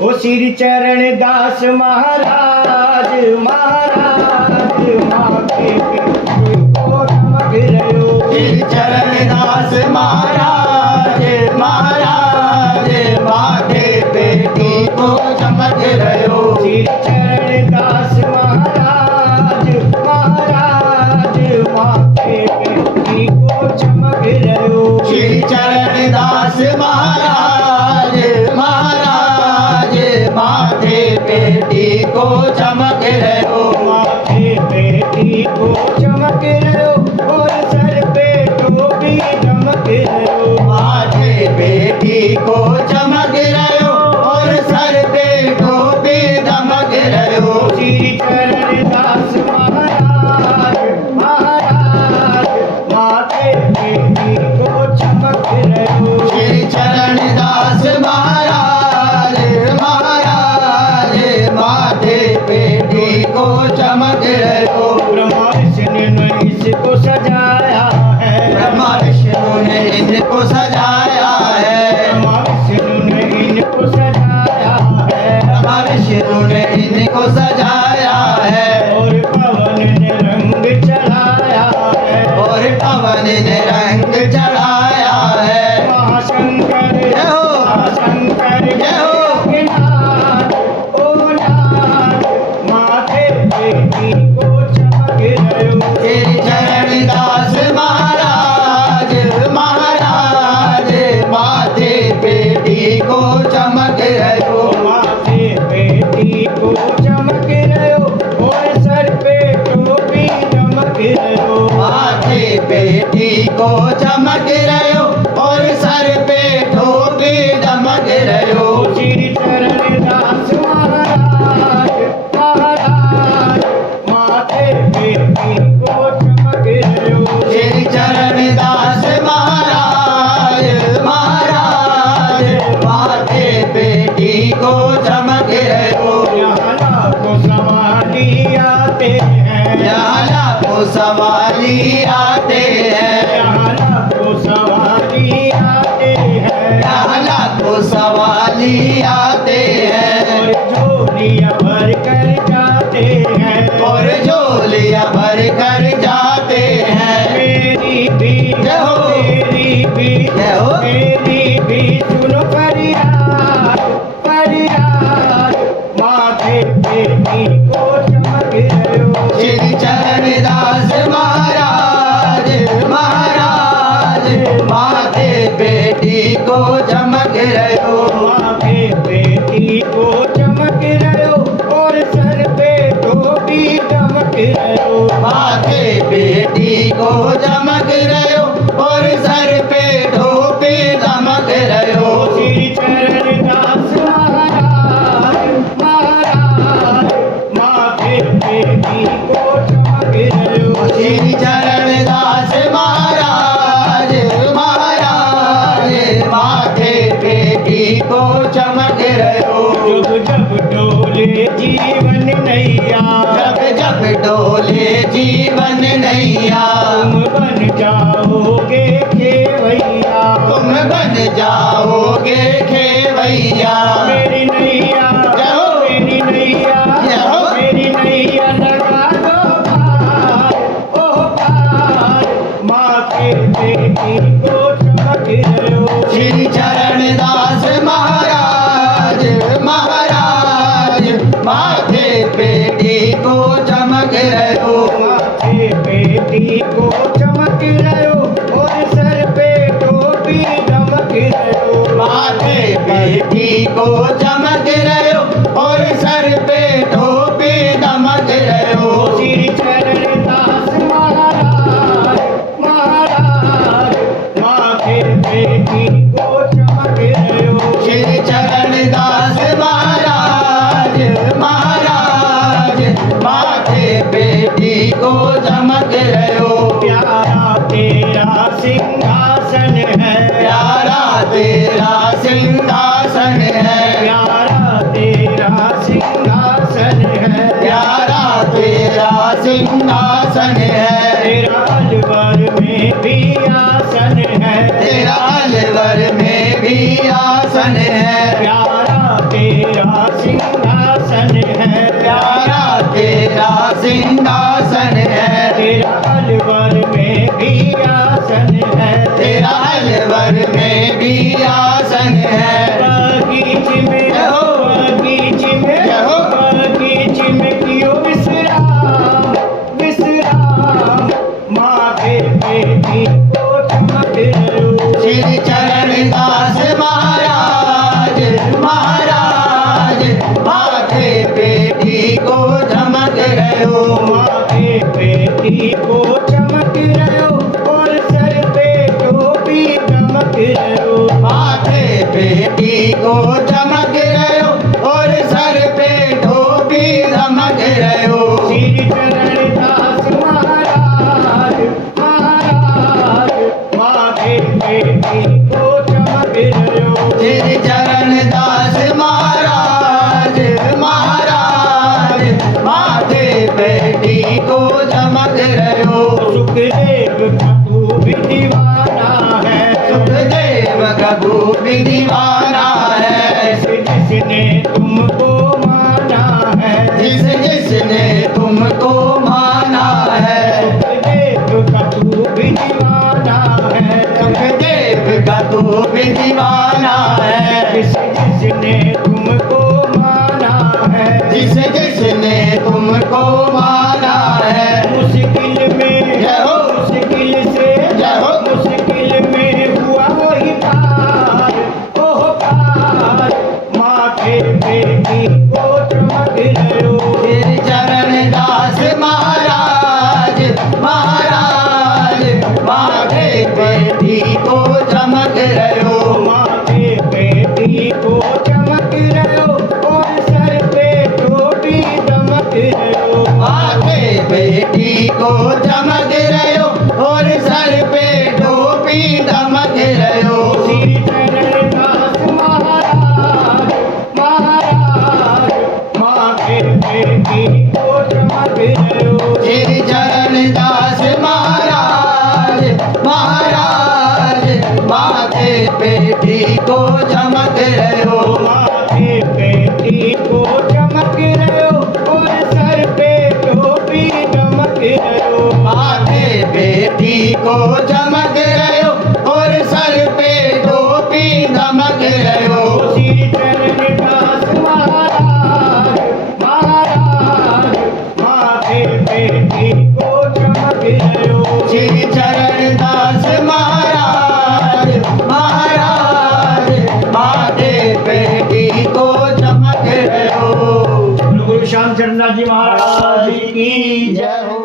ओ श्री चरण दास महाराज महाराज माथे पे को चमक रहो। श्री चरण दास महाराज महाराज माथे पे को चमक रहो। श्री चरण दास महाराज महाराज माथे पे को चमक रहो। श्री चरण दास महाराज महाराज माथे पे को चमक रहो। माथे पे को चमक रहो और सर पे टोपी चमक रहो। माथे पे को चमक रहो और सर पे टोपी दमक रहो। श्री चरण दास महाराज महाराज माथे पे को चमक रहो। श्री चरण दास महाराज महाराज माथे पे को चमक रहो। ब्रह्मा विष्णु ने इसको सजाया है। ब्रह्मा विष्णु ने इनको सजाया है। ब्रह्मा विष्णु ने इनको सजाया है। ब्रह्मा विष्णु ने इनको सजाया है। और पवन ने रंग चढ़ाया है। और पवन ने रंग चढ़ाया है। महाशंकर जय हो। महाशंकर जय हो। नाथ ओ नाथ माथे पे को चमक रहो। श्री चरण दास महाराज महाराज माथे पे को चमक रहो। माथे पे को चमक रहो और सर पे टोपी चमक रहो। माथे पे को चमक रहो और सर पे टोपी दमक रहो। श्री चरण दास महाराज महाराज माथे पे को चमक रहो। श्री चरण दास महाराज महाराज माथे पे को चमक रहो। यहाँ लाखों सवारी आते हैं। यहाँ लाखों सवारी आते हैं। यहाँ लाखों सवारी आते हैं। यहाँ लाखों सवारी आते हैं। और झोलियाँ भर कर जाते हैं। और झोलियाँ भर कर जाते हैं। मेरी भी जय हो। मेरी भी जय हो। मेरी भी सुनो फरियाद फरियाद माथे पे को चमक रहो। श्री चरण दास महाराज महाराज माथे पे को चमक रहो। माथे पे को चमक रहो और सर पे टोपी चमक रहो। माथे पे को चमक रहो और सर पे टोपी दमक रहो। श्री चरण दास महाराज महाराज माथे पे को चमक रहो। श्री चरण दास महाराज महाराज माथे पे को चमक रहो। जब जब डोले जीवन नैया जब जब डोले जीवन नैया तुम बन जाओगे खेवैया। तुम बन जाओगे खेवैया। मेरी नैया जय हो। मेरी नैया जय हो। मेरी नैया लगा दो पार ओ पार माथे पे को चमक रहो। श्री चरण दास महाराज महाराज माथे पे को चमक रहो। माथे पे को चमक रहो और सर पे टोपी चमक रहो। माथे पे को चमक रहो और सर पे टोपी दमक रहो। श्री चरण दास महाराज महाराज माथे पे को चमक रहो। श्री चरण दास महाराज महाराज माथे पे को चमक रहो। प्यारा तेरा सिंहासन है। प्यारा तेरा सिंहासन है। प्यारा तेरा सिंहासन है। प्यारा तेरा सिंहासन है। तेरा अलवर में भी आसन है। तेरा अलवर में भी आसन है। प्यारा तेरा सिंहासन है, प्यारा तेरा सिंहासन है, तेरा अलवर में भी आसन है, तेरा अलवर में भी आसन है। बगीचे में जहो, बगीचे में जहो, बगीचे में कियो विश्राम विश्राम, माथे पे भी को चमक रहो। श्री चरण दास महाराज महाराज, माथे पे को चमक रहो, माथे पे को चमक रहो और सर पे टोपी चमक रहो। माथे पे को चमक रहो और सर पे टोपी चमक रहो। श्री चरण दास महाराज महाराज, माथे पे को चमक रहो। श्री चरण दास महाराज महाराज, माथे पे को चमक रहो। सुखदेव का तू भी दीवाना है, सुखदेव कबू भी दीवाना है, जिसने तुमको माना है, जिस जिसने तुमको माना है। सुखदेव का तू भी दीवाना है, सुखदेव का तू भी दीवाना है, जिसने तुमको माना है। जिस जिसने तुमको माना है। मुश्किल में जय हो, मुश्किल से जय हो, मुश्किल में हुआ वही पार, ओह पार, माथे पे को चमक रहो। श्री चरण दास महाराज महाराज, माथे पे को चमक रहो। माथे पे को चमक रहो और सर पे टोपी चमक रहो। माथे पे को चमक रहो और सर पे टोपी दमक रहो। श्री चरण दास महाराज महाराज, माथे पे को चमक रहो। श्री चरण दास महाराज महाराज, माथे पे को चमक रहो। माथे पे को चमक रहो और सर पे टोपी चमक रहो। माथे पे को चमक रहो और सर पे टोपी दमक रहो। श्री चरण दास महाराज महाराज, माथे पे को चमक रहो। श्री चरण दास महाराज महाराज, माथे पे को चमक रहो। गुरु श्यामचंद्र जी महाराज की जय हो।